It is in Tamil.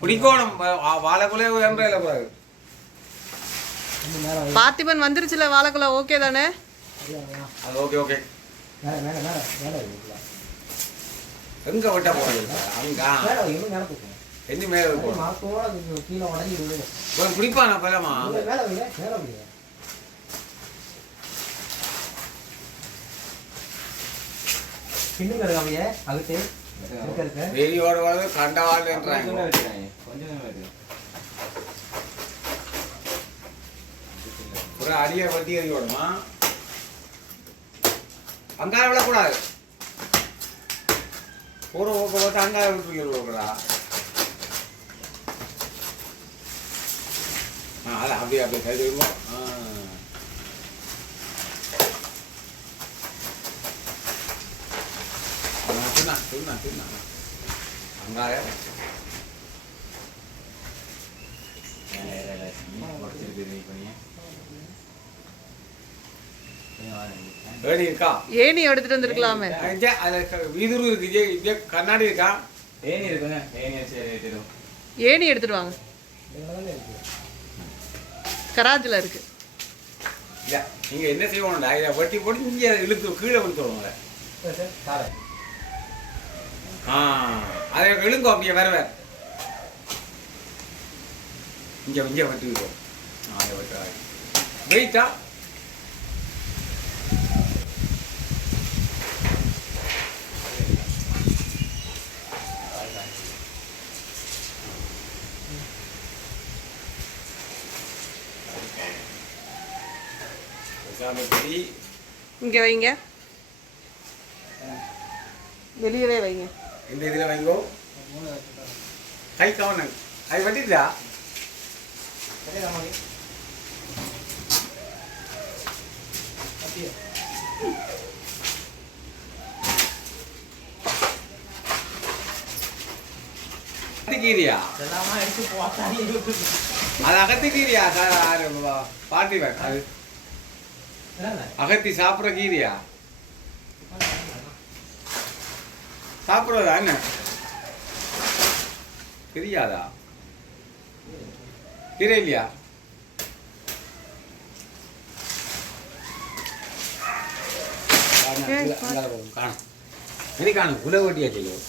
பிடிக்கணும் வாழைக்குள்ளே வேம்பையில் கூடாது. பார்த்திபன் வந்துருச்சுல வாழைக்குள்ள ஓகே தானே? அது ஓகே ஓகே. எங்க வெட்ட போறது? அங்க என்ன மேல பிடிப்பானா பலமா? வெளியோட வரது கண்டவாள்ன்றாங்க. ஒரு அடியை வட்டி அறி ஓடுமா? அங்கால விடக்கூடாது. ஒரு ஓக்க பார்த்து அங்கால விட்டு ஓடுறா. அது அப்படியே அப்படியே கை வருவோம். சொன்னா அங்காய ஏணி எடுத்துட்டு வந்துருக்கலாமே. வீதுரு இருக்கு, கண்ணாடி இருக்கா? ஏணி இருக்குங்க. ஏணி எடுத்துட்டு வாங்க. கராஜில் இருக்கு. நீங்க என்ன செய்வோம்டா, இதை வட்டி போட்டு இங்கே இழுத்து கீழே விழுத்துருவோங்க. அதை விழுங்கோ அப்படியே வேற வேற இங்க இங்கே வட்டி விடுவோம். வெயிட்டா இங்க வைங்க, வெளியிலே வைங்க. இந்த இதில் வைங்கோ. கை கவனம் அது வட்டிட்டா கீரியா அது அகத்தி கீரியா பாட்டி அது அகத்தி சாப்பிட்ற கீரியா சாப்பிட்றதா என்ன தெரியாதா? கீரை இல்லையா? காணும் காணும் உலக வட்டியா செய்யும்.